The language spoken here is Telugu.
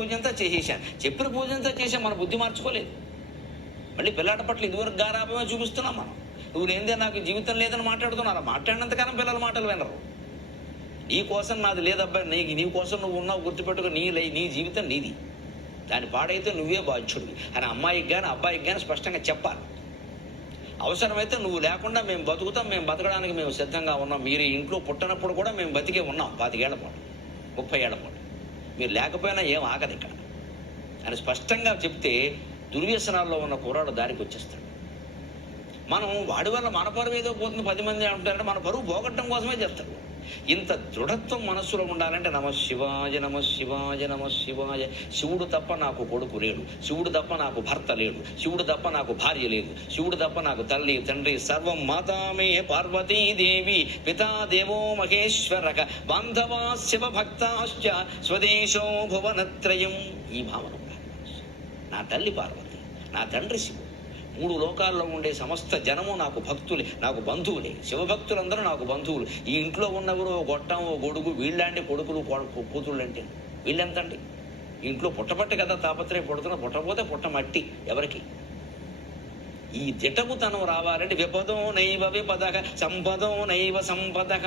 పూజ అంతా చేసేసాను. చెప్పిన పూజ అంతా చేసాను, మన బుద్ధి మార్చుకోలేదు. మళ్ళీ పిల్లాడి పట్ల ఇదివరకు గారాభమే చూపిస్తున్నాం మనం. నువ్వు లేనిదే నాకు జీవితం లేదని మాట్లాడుతున్నారు. మాట్లాడినంతకాలం పిల్లల మాటలు వినరు. నీ కోసం నాది లేదబ్బాయి, నీ కోసం నువ్వు ఉన్నావు, గుర్తుపెట్టుకో. నీ జీవితం నీది, దాని పాడైతే నువ్వే బాధ్యుడివి అని అమ్మాయికి కానీ అబ్బాయికి కానీ స్పష్టంగా చెప్పాలి. అవసరమైతే నువ్వు లేకుండా మేము బతుకుతాం, మేము బతకడానికి మేము సిద్ధంగా ఉన్నాం. మీరు ఇంట్లో పుట్టినప్పుడు కూడా మేము బతికే ఉన్నాం 25 ఏళ్ల పాటు, 30 ఏళ్ల పాటు. మీరు లేకపోయినా ఏం ఆగదు ఇక్కడ అని స్పష్టంగా చెప్తే దుర్వ్యసనాల్లో ఉన్న కుర్రాడు దారికి వచ్చేస్తాడు. మనం వాడి వల్ల మన పరువు ఏదో పోతుంది 10 మంది అంటారంటే మన పరువు పోగొట్టడం కోసమే చేస్తాడు. ఇంత దృఢత్వం మనస్సులో ఉండాలంటే నమ శివాయ, నమ శివాయ, నమ శివాయ. శివుడు తప్ప నాకు కొడుకు లేడు, శివుడు తప్ప నాకు భర్త లేడు, శివుడు తప్ప నాకు భార్య లేదు, శివుడు తప్ప నాకు తల్లి తండ్రి. సర్వం మాతామే పార్వతీదేవి పితా దేవో మహేశ్వరక బాంధవా శివ భక్తాశ్చ స్వదేశో భువనత్రయం. ఈ భావన ఉండాలి. నా తల్లి పార్వతి, నా తండ్రి శివుడు, 3 లోకాల్లో ఉండే సమస్త జనము నాకు భక్తులే, నాకు బంధువులే. శివభక్తులందరూ నాకు బంధువులు. ఈ ఇంట్లో ఉన్నవారు ఓ గొట్టం, ఓ గొడుగు, వీళ్ళంటే కొడుకులు కూతుళ్ళు అంటే వీళ్ళెంతండి? ఇంట్లో పుట్టబట్టే కదా తాపత్రయం పుడుతున్నా, పుట్టపోతే పుట్ట మట్టి ఎవరికి? ఈ దిటముతనం రావాలంటే విపదో నైవ విపదక సంపదో నైవ సంపదక.